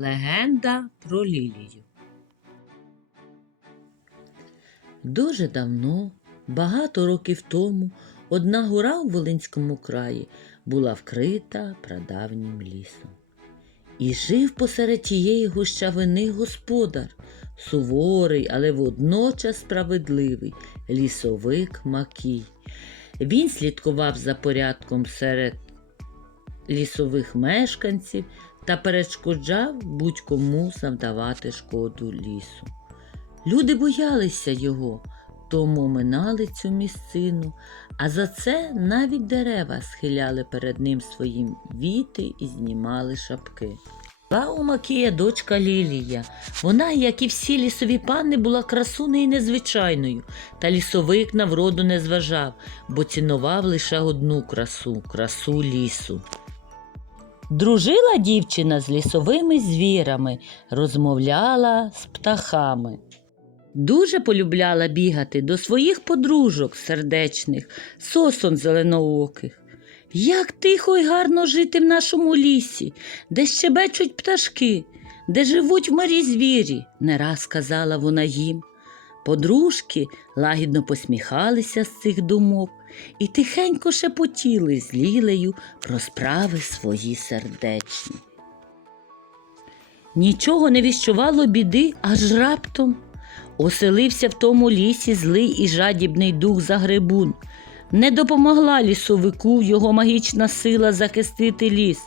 Легенда про Лілію. Дуже давно, багато років тому, одна гора у Волинському краї була вкрита прадавнім лісом. І жив посеред тієї гущавини господар, суворий, але водночас справедливий лісовик Макій. Він слідкував за порядком серед лісових мешканців та перешкоджав будь-кому завдавати шкоду лісу. Люди боялися його, тому минали цю місцину, а за це навіть дерева схиляли перед ним свої віти і знімали шапки. Була у Макія дочка Лілія. Вона, як і всі лісові панни, була красунею незвичайною, та лісовик на вроду не зважав, бо цінував лише одну красу красу лісу. Дружила дівчина з лісовими звірами, розмовляла з птахами. Дуже полюбляла бігати до своїх подружок сердечних, сосон зеленооких. Як тихо й гарно жити в нашому лісі, де щебечуть пташки, де живуть в морі звірі, не раз казала вона їм. Подружки лагідно посміхалися з цих думок і тихенько шепотіли з лілею про справи свої сердечні. Нічого не віщувало біди, аж раптом оселився в тому лісі злий і жадібний дух Загребун. Не допомогла лісовику його магічна сила захистити ліс.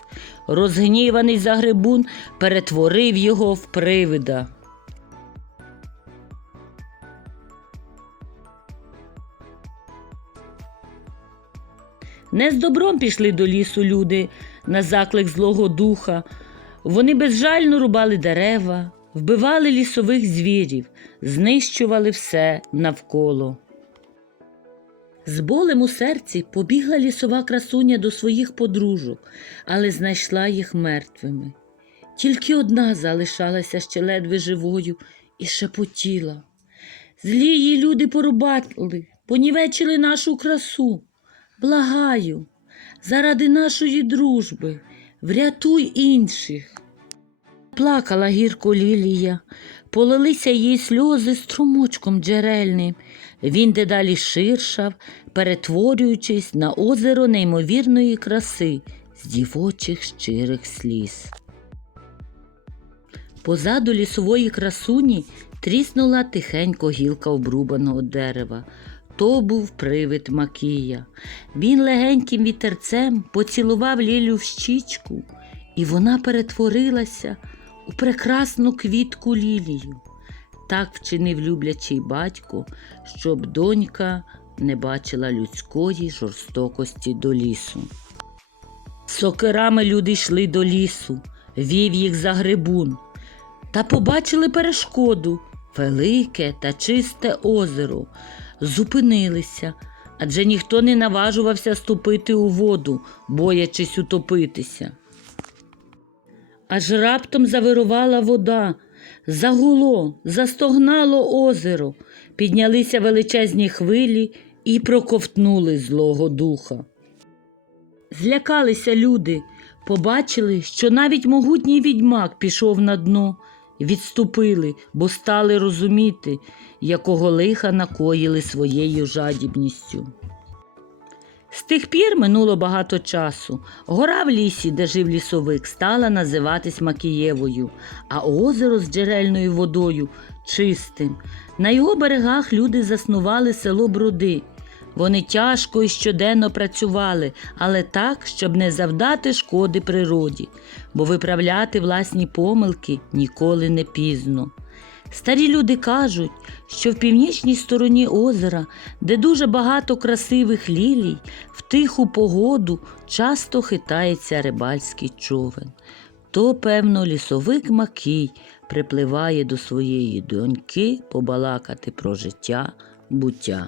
Розгніваний Загребун перетворив його в привида. Не з добром пішли до лісу люди на заклик злого духа. Вони безжально рубали дерева, вбивали лісових звірів, знищували все навколо. З болем у серці побігла лісова красуня до своїх подружок, але знайшла їх мертвими. Тільки одна залишалася ще ледве живою і шепотіла. Злі її люди порубали, понівечили нашу красу. Благаю, заради нашої дружби, врятуй інших. Плакала гірко Лілія, полилися їй сльози струмочком джерельним. Він дедалі ширшав, перетворюючись на озеро неймовірної краси з дівочих щирих сліз. Позаду лісової красуні тріснула тихенько гілка обрубаного дерева. То був привид Макія. Він легеньким вітерцем поцілував Лілю в щічку, і вона перетворилася у прекрасну квітку Лілію. Так вчинив люблячий батько, щоб донька не бачила людської жорстокості до лісу. Сокирами люди йшли до лісу, вів їх за грибун, та побачили перешкоду велике та чисте озеро. Зупинилися, адже ніхто не наважувався ступити у воду, боячись утопитися. Аж раптом завирувала вода, загуло, застогнало озеро, піднялися величезні хвилі і проковтнули злого духа. Злякалися люди, побачили, що навіть могутній відьмак пішов на дно, відступили, бо стали розуміти, якого лиха накоїли своєю жадібністю. З тих пір минуло багато часу. Гора в лісі, де жив лісовик, стала називатись Макієвою, а озеро з джерельною водою чистим. На його берегах люди заснували село Броди. Вони тяжко і щоденно працювали, але так, щоб не завдати шкоди природі, бо виправляти власні помилки ніколи не пізно. Старі люди кажуть, що в північній стороні озера, де дуже багато красивих лілій, в тиху погоду часто хитається рибальський човен. То, певно, лісовик Макій припливає до своєї доньки побалакати про життя, буття.